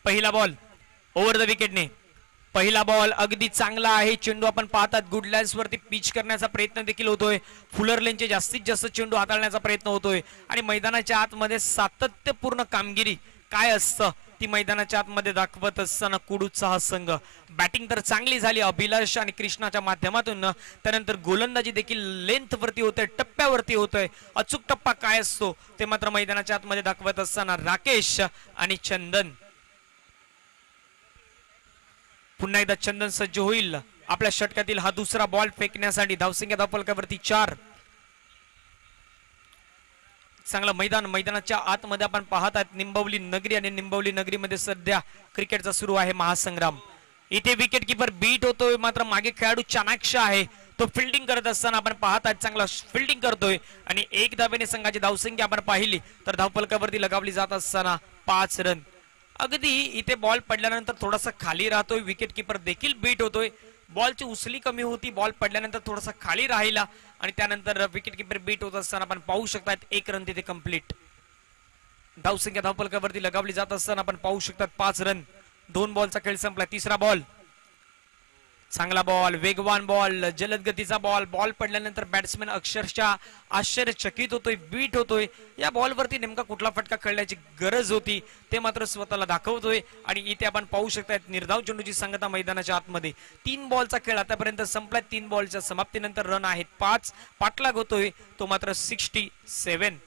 पहिला बॉल ओव्हर द विकेटने. पहिला बॉल अगदी चांगला आहे. चेंडू आपण पाहतात गुडलँड्स वरती पिच करण्याचा प्रयत्न देखील होतोय. फुलर लेनचे जास्तीत जास्त चेंडू हाताळण्याचा प्रयत्न होतोय आणि मैदानाच्या आतमध्ये सातत्यपूर्ण कामगिरी काय असतं ती मैदानाच्या आतमध्ये दाखवत असताना कुडूचा हा संघ. बॅटिंग तर चांगली झाली अभिलाष आणि कृष्णाच्या माध्यमातून. त्यानंतर गोलंदाजी देखील लेंथ वरती होतोय, टप्प्यावरती होतोय. अचूक टप्पा काय असतो ते मात्र मैदानाच्या आतमध्ये दाखवत असताना राकेश आणि चंदन. पुन्हा एकदा चंदन सज्ज होईल आपल्या षटकातील हा दुसरा बॉल फेकण्यासाठी. धावसंख्या धावफलकावरती 4. चांगलं मैदान. मैदानाच्या आतमध्ये आपण पाहत आहेत निंबवली नगरी आणि निंबवली नगरीमध्ये सध्या क्रिकेटचा सुरू आहे महासंग्राम. इथे विकेट किपर बीट होतोय मात्र मागे खेळाडू चाणाक्ष आहे. तो फिल्डिंग करत असताना आपण पाहत आहेत चांगला फिल्डिंग करतोय आणि एक धावेने संघाची धावसंख्या आपण पाहिली तर धावफलकावरती लगावली जात असताना 5 रन. अगदी इथे बॉल पडल्यानंतर थोडासा खाली राहतोय. विकेट किपर देखील बीट होतोय. बॉलची उचली कमी होती. बॉल पडल्यानंतर थोडासा खाली राहिला आणि त्यानंतर विकेट किपर बीट होत असताना आपण पाहू शकतात 1 रन तिथे कंप्लीट. धावसंख्या धावफलकावरती लगावली जात असताना आपण पाहू शकतात 5 रन. 2 बॉलचा खेळ संपला. तिसरा बॉल चांगला बॉल, वेगवान बॉल, जलद गतीचा बॉल. बॉल पडल्यानंतर बॅट्समॅन अक्षरशः आश्चर्यचकित होतोय, बीट होतोय. या बॉलवरती नेमका कुठला फटका खेळण्याची गरज होती ते मात्र स्वतःला दाखवतोय आणि इथे आपण पाहू शकतात निर्धाव चेंडूची संगता मैदानाच्या आतमध्ये. 3 बॉलचा खेळ आतापर्यंत संपला. 3 बॉलच्या समाप्तीनंतर रन आहेत 5. पाठलाग होतोय तो मात्र 67.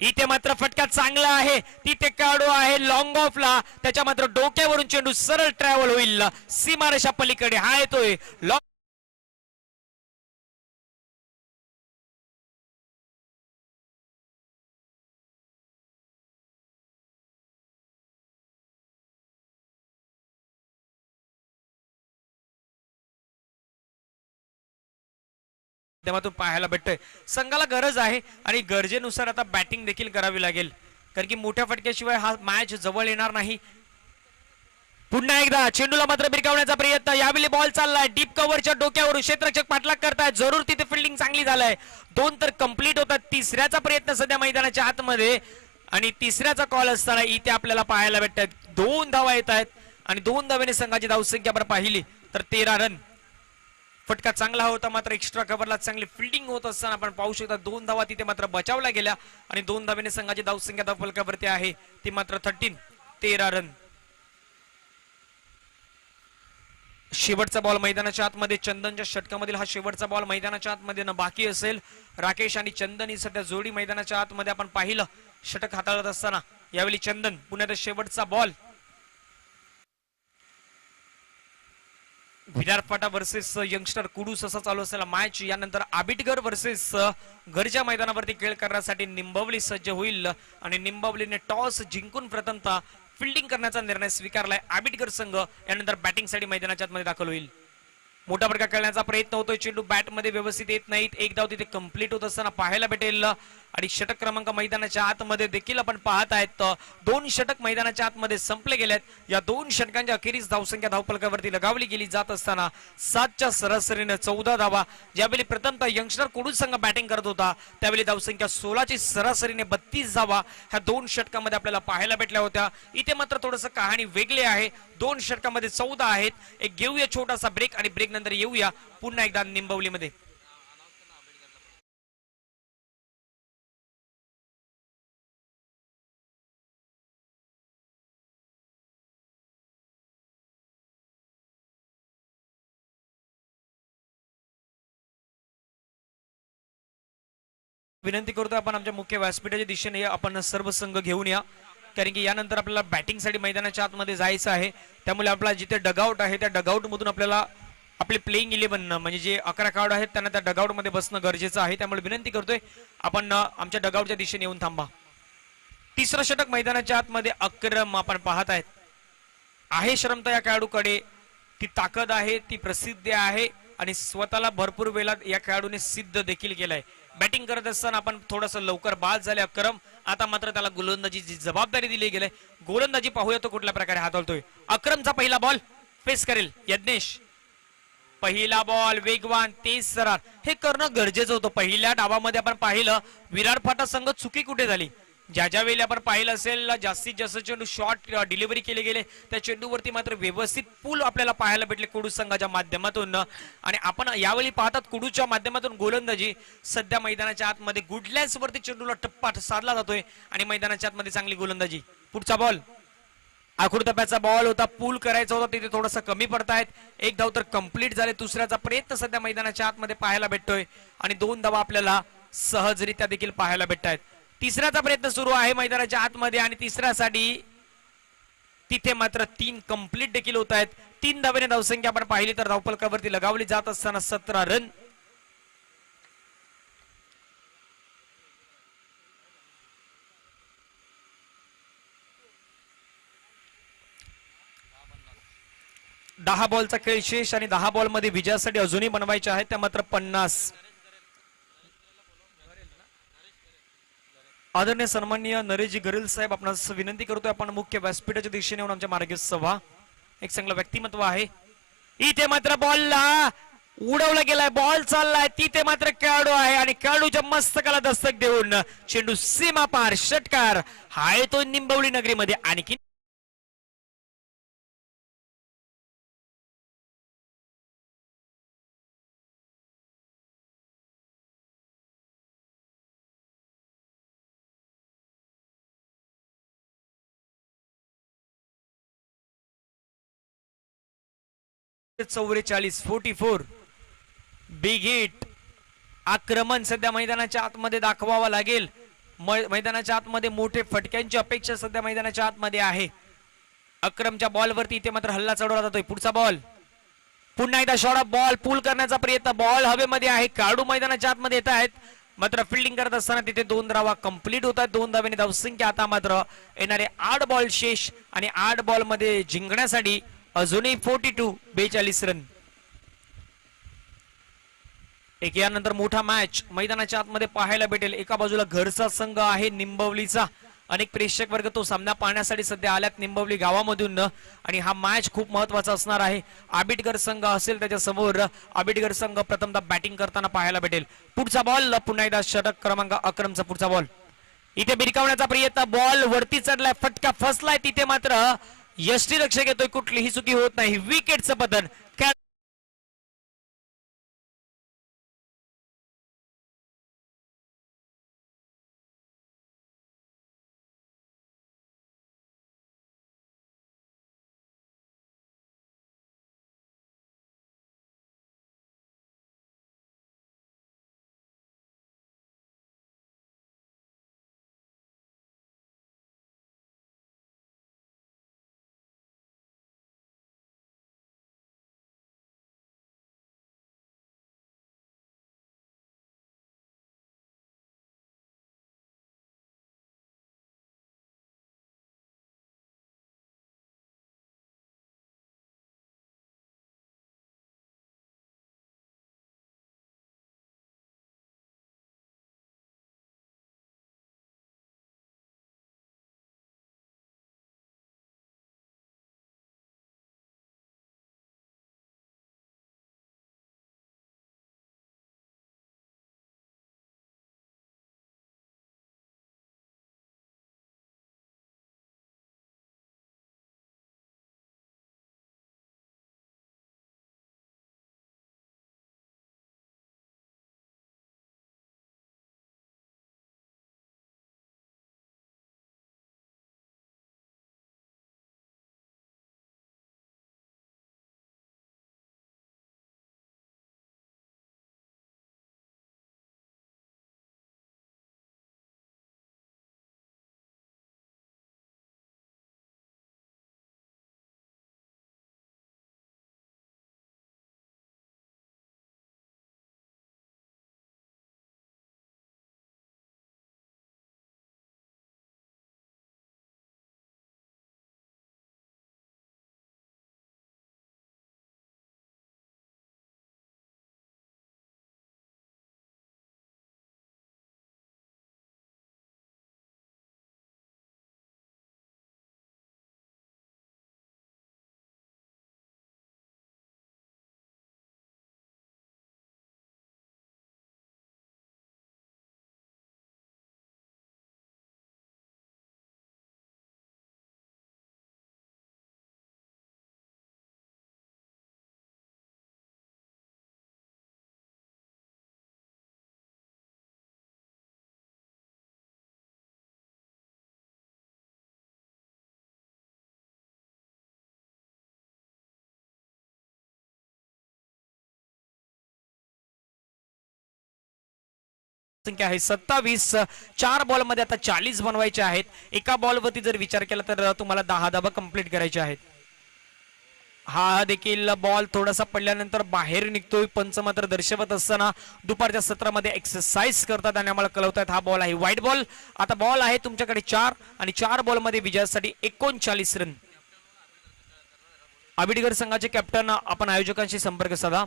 इथे मात्र फटका चांगला आहे. तिथे खेळाडू आहे लॉंग ऑफला. त्याच्या मात्र डोक्यावरून चेंडू सरळ ट्रॅव्हल होईल सीमारेषा पलीकडे. हा येतोय लॉंग. माध्यमातून पाहायला भेटतोय संघाला गरज आहे आणि गरजेनुसार आता बॅटिंग देखील करावी लागेल कारण की मोठ्या फटक्याशिवाय हा मॅच जवळ येणार नाही. पुन्हा एकदा चेंडूला मात्र भिरकावण्याचा प्रयत्न. यावेळी बॉल चाललाय डीप कव्हरच्या डोक्यावरून. क्षेत्ररक्षक पाठलाग करतायत. जरूर तिथे फिल्डिंग चांगली झालाय. 2 तर कंप्लीट होतात. तिसऱ्याचा प्रयत्न सध्या मैदानाच्या आतमध्ये आणि तिसऱ्याचा कॉल असताना इथे आपल्याला पाहायला भेटतात 2 धावा येत आहेत आणि 2 धावेने संघाची धावसंख्या आपण पाहिली तर 13 रन. फटका चांगला होता मात्र एक्स्ट्रा कव्हरला चांगली फिल्डिंग होत असताना आपण पाहू शकता 2 धावा तिथे मात्र बचावल्या गेल्या आणि 2 धावेने संघाची धावसंख्या धावफलकावरती आहे ती मात्र 13 रन. शेवटचा बॉल मैदानाच्या आतमध्ये. चंदनच्या षटकामधील हा शेवटचा बॉल मैदानाच्या आतमध्ये न बाकी असेल. राकेश आणि चंदन ही सध्या जोडी मैदानाच्या आतमध्ये आपण पाहिलं षटक हाताळत असताना यावेळी चंदन पुण्याचा शेवटचा बॉल. विरारपाटा वर्सेस यंगस्टर कुडूस असा चालू असलेला मॅच. यानंतर आबिटगर वर्सेस घरच्या मैदानावरती खेळ करण्यासाठी निंबवली सज्ज होईल आणि निंबवलीने टॉस जिंकून प्रथमतः फिल्डिंग करण्याचा निर्णय स्वीकारलाय. आबिटगर संघ यानंतर बॅटिंगसाठी मैदानाच्या आतमध्ये दाखल होईल. मोठा फटका खेळण्याचा प्रयत्न होतोय, चेंडू बॅट मध्ये व्यवस्थित येत नाहीत. एक धाव तिथे कंप्लीट होत असताना पाहायला भेटेल आणि षटक क्रमांक मैदानाच्या आतमध्ये देखील आपण पाहत आहेत. 2 षटक मैदानाच्या आतमध्ये संपले गेलेत. या 2 षटकांच्या अखेरीस धावसंख्या धावफलकावरती लगावली गेली जात असताना 7च्या सरासरीने 14 धावा. ज्यावेळी प्रथमतः यंगस्टर कुडू संघ बॅटिंग करत होता त्यावेळी धावसंख्या 16ची सरासरीने 32 धावा ह्या 2 षटकांमध्ये आपल्याला पाहायला भेटल्या होत्या. इथे मात्र थोडंसं कहाणी वेगळी आहे. 2 षटकांमध्ये 14 आहेत. एक घेऊया छोटासा ब्रेक आणि ब्रेक नंतर येऊया पुन्हा एकदा निंबवलीमध्ये. विनंती करतो आपण आमच्या मुख्य व्यासपीठाच्या दिशेने आपण सर्व संघ घेऊन या, कारण की यानंतर आपल्याला बॅटिंगसाठी मैदानाच्या आतमध्ये जायचं आहे. त्यामुळे आपला जिथे डगआउट आहे त्या डगआउट मधून आपल्याला आपले प्लेइंग 11 म्हणजे जे 11 कार्ड आहेत त्यांना त्या डगआउट मध्ये बसणं गरजेचं आहे. त्यामुळे विनंती करतोय आपण आमच्या डगआउटच्या दिशेने येऊन थांबा. तिसरं षटक मैदानाच्या आतमध्ये अक्रम आपण पाहत आहेत. आहे श्रमता या खेळाडूकडे, ती ताकद आहे, ती प्रसिद्धी आहे आणि स्वतःला भरपूर वेळा या खेळाडूने सिद्ध देखील केलाय. बॅटिंग करत असताना आपण थोडस लवकर बाद झाले अक्रम. आता मात्र त्याला गोलंदाजीची जबाबदारी दिली गेली. गोलंदाजी पाहूया तो कुठल्या प्रकारे हाताळतोय. अक्रमचा पहिला बॉल फेस करेल यज्ञेश. पहिला बॉल वेगवान तेज सरार हे करणं गरजेचं होतं. पहिल्या डावामध्ये आपण पाहिलं विरार फाटा संघ चुकी कुठे झाली. ज्या वेळी आपण पाहिलं असेल जास्तीत जास्त चेंडू शॉर्ट डिलिव्हरी केले गेले त्या चेंडूवरती मात्र व्यवस्थित पूल आपल्याला पाहायला भेटले कुडू संघाच्या माध्यमातून. आणि आपण यावेळी पाहतात कुडूच्या माध्यमातून गोलंदाजी सध्या मैदानाच्या आतमध्ये गुडलॅन्स वरती चेंडूला टप्पा साधला जातोय आणि मैदानाच्या आतमध्ये चांगली गोलंदाजी. पुढचा बॉल आखुडतप्याचा बॉल होता, पूल करायचा होता, तिथे थोडासा कमी पडतायत. एक धाव तर कंप्लीट झाले. दुसऱ्याचा प्रयत्न सध्या मैदानाच्या आतमध्ये पाहायला भेटतोय आणि 2 धावा आपल्याला सहजरित्या देखील पाहायला भेटत आहेत. तिसऱ्याचा प्रयत्न सुरू आहे मैदानाच्या आतमध्ये आणि तिसऱ्यासाठी तिथे मात्र 3 कंप्लीट देखील होत आहेत. 3 धावेने धावसंख्या आपण पाहिली तर धावफलकावरती लगावली जात असताना 17 रन. दहा बॉलचा खेळ शेष आणि 10 बॉल मध्ये विजयासाठी अजूनही बनवायचे आहेत त्या मात्र 50. आदरणीय सन्माननीय नरेशजी गरिल साहेब आपणास विनंती करतोय आपण मुख्य व्यासपीठाच्या दिशेने येऊन आमच्या मार्गदर्शक व्हा. एक चांगलं व्यक्तिमत्व आहे. इथे मात्र बॉलला उडवला गेलाय, बॉल चाललाय, तिथे मात्र खेळाडू आहे आणि खेळाडूच्या मस्तकाला दस्तक देऊन चेंडू सीमा पार षटकार हा येतो निंबवली नगरीमध्ये. आणखी (44) बिग हिट. आक्रमण सध्या मैदानाच्या आतमध्ये दाखवावा लागेल. मैदानाच्या आतमध्ये मोठे फटक्यांची अपेक्षा सध्या मैदानाच्या आतमध्ये आहे. अक्रमच्या बॉलवरती इथे मात्र हल्ला चढवला जातोय. पुढचा बॉल पुन्हा एकदा शॉर्ट बॉल पूल करण्याचा प्रयत्न. बॉल हवेमध्ये आहे, काढू मैदानाच्या आतमध्ये येत आहेत. मात्र फिल्डिंग करत असताना तिथे 2 धावा कंप्लीट होत आहेत. 2 धावेने धावसंख्या आता मात्र येणारे 8 बॉल शेष आणि 8 बॉल मध्ये जिंकण्यासाठी अजूनही 42 रन. एक यानंतर मोठा मॅच मैदानाच्या आतमध्ये पाहायला भेटेल. एका बाजूला घरचा संघ आहे निंबवलीचा. अनेक प्रेक्षक वर्ग तो सामना पाहण्यासाठी सध्या आल्यात निंबवली गावामधून आणि हा मॅच खूप महत्वाचा असणार आहे. आबिटगर संघ असेल त्याच्या समोर आबिटगर संघ प्रथमतः बॅटिंग करताना पाहायला भेटेल. पुढचा बॉल पुन्हा एकदा षटक क्रमांक अक्रमचा पुढचा बॉल इथे भिरकावण्याचा प्रयत्न. बॉल वरती चढलाय, फटका फसलाय, तिथे मात्र यष्टीरक्षक येतोय, कुठलीही चुकी होत नाही. विकेटचं पतन. संख्या आहे 27. 4 बॉलमध्ये आता 40 बनवायचे आहेत. एका बॉलवरती जर विचार केला तर तुम्हाला 10 धाबा कंप्लीट करायचे आहेत. हा देखील बॉल थोडासा पडल्यानंतर बाहेर निघतोय. पंच मात्र दर्शवत असताना दुपारच्या सत्रामध्ये एक्सरसाइज करतात आणि आम्हाला कळवतात हा बॉल आहे व्हाईट बॉल. आता बॉल आहे तुमच्याकडे 4 आणि 4 बॉलमध्ये विजयासाठी 39 रन. आबिडगर संघाचे कॅप्टन आपण आयोजकांशी संपर्क साधा.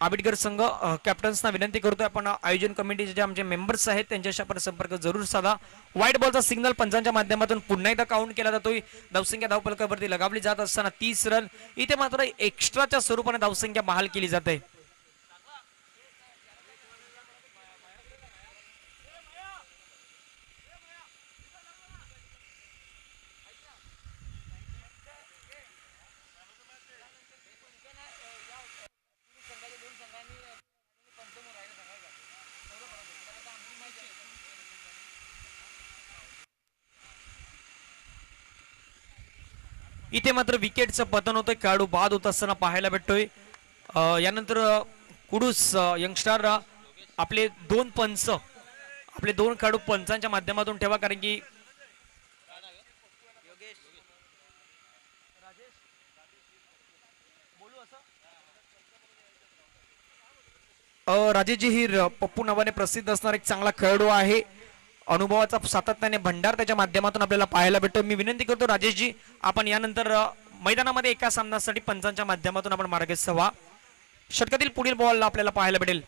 आबिडगर संघ कॅप्टन्सना विनंती करतोय आपण आयोजन कमिटीचे जे आमचे मेंबर्स आहेत त्यांच्याशी आपण संपर्क जरूर साधा. व्हाईट बॉलचा सिग्नल पंचांच्या माध्यमातून पुन्हा एकदा काउंट केला जातोय. धावसंख्या धावफलकावरती लगावली जात असताना 30 रन. इथे मात्र एक्स्ट्राच्या स्वरूपाने धावसंख्या बहाल केली जाते. इथे मात्र विकेटचं पतन होतंय. खेळाडू बाद होत असताना पाहायला भेटतोय. यानंतर कुडूस यंगस्टार आपले 2 पंच आपले 2 खेळाडू पंचांच्या माध्यमातून ठेवा कारण की राजेशजी हिर पप्पू नावाने प्रसिद्ध असणारा एक चांगला खेळाडू आहे. अनुभवाचा सातत्याने भंडार त्याच्या माध्यमातून आपल्याला पाहायला भेटतो. मी विनंती करतो राजेशजी आपण यानंतर मैदानामध्ये एका सामन्यासाठी पंचांच्या माध्यमातून आपण मार्गस्थ व्हा. षटकातील पुढील बॉल आपल्याला पाहायला भेटेल.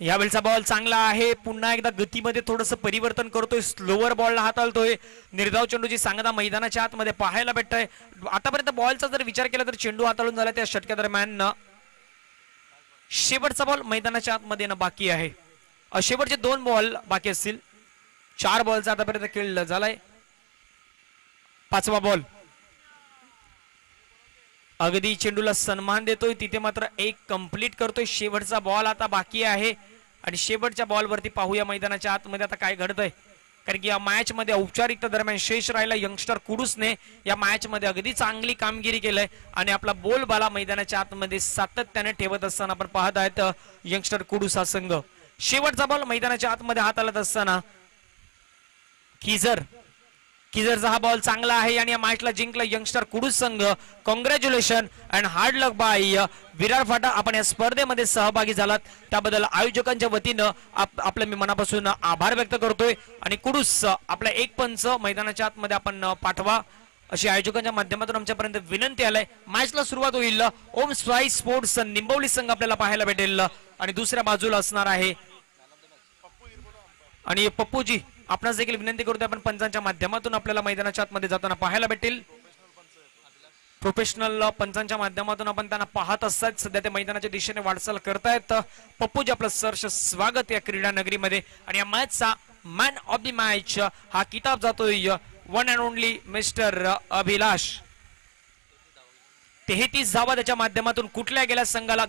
यावेळचा बॉल चांगला आहे. पुन्हा एकदा गतीमध्ये थोडंसं परिवर्तन करतोय. स्लोअर बॉलला हाताळतोय. निर्धाव चेंडूची सांगता मैदानाच्या आतमध्ये पाहायला भेटतोय. आतापर्यंत बॉलचा जर विचार केला तर चेंडू हाताळून झाला त्या षटकादरम्यान शेवटचा बॉल मैदानाच्या आतमध्ये येणं बाकी आहे. शेवटचे 2 बॉल बाकी असतील. 4 बॉलचा आतापर्यंत खेळ झालाय. 5वा बॉल अगदी चेंडूला सन्मान देतोय. तिथे मात्र एक कंप्लीट करतोय. शेवटचा बॉल आता बाकी आहे आणि शेवटच्या बॉलवरती पाहूया मैदानाच्या आतमध्ये आता काय घडतंय. कारण की या मॅच मध्ये औपचारिकता दरम्यान शेष राहिला यंगस्टर कुडूसने या मॅच मध्ये अगदी चांगली कामगिरी केलंय आणि आपला बोलबाला मैदानाच्या आतमध्ये सातत्याने ठेवत असताना आपण पाहत आहेत यंगस्टर कुडूस हा संघ. शेवटचा बॉल मैदानाच्या आतमध्ये हात आलत असताना किझरचा हा बॉल चांगला आहे आणि या मॅचला जिंकला यंगस्टर कुडूस संघ. Congratulation and hard luck by Virar Phata. आपण या स्पर्धेमध्ये सहभागी झालात त्याबद्दल आयोजकांच्या वतीनं आपलं मी मनापासून आभार व्यक्त करतोय. आणि कुडूस आपला एक पंच मैदानाच्या आतमध्ये आपण पाठवा अशी आयोजकांच्या माध्यमातून आमच्यापर्यंत विनंती आलाय. मॅचला सुरुवात होईल. ओम स्पाइस स्पोर्ट्स निंबवली संघ आपल्याला पाहायला भेटेल आणि दुसऱ्या बाजूला असणार आहे आणि पप्पूजी आपणास देखील विनंती करतो आपण पंचांच्या माध्यमातून आपल्याला मैदानाच्या आतमध्ये जाताना पाहायला भेटेल. प्रोफेशनल पंचांच्या माध्यमातून आपण त्यांना पाहत असतात. सध्या ते मैदानाच्या दिशेने वाटचाल करतायत. पप्पूजी आपलं सहर्ष स्वागत या क्रीडा नगरीमध्ये. आणि या मॅचचा मॅन ऑफ द मॅच हा किताब जातोय वन अँड ओनली मिस्टर अभिलाष. 33 धावा त्याच्या माध्यमातून कुठल्या गेल्या संघाला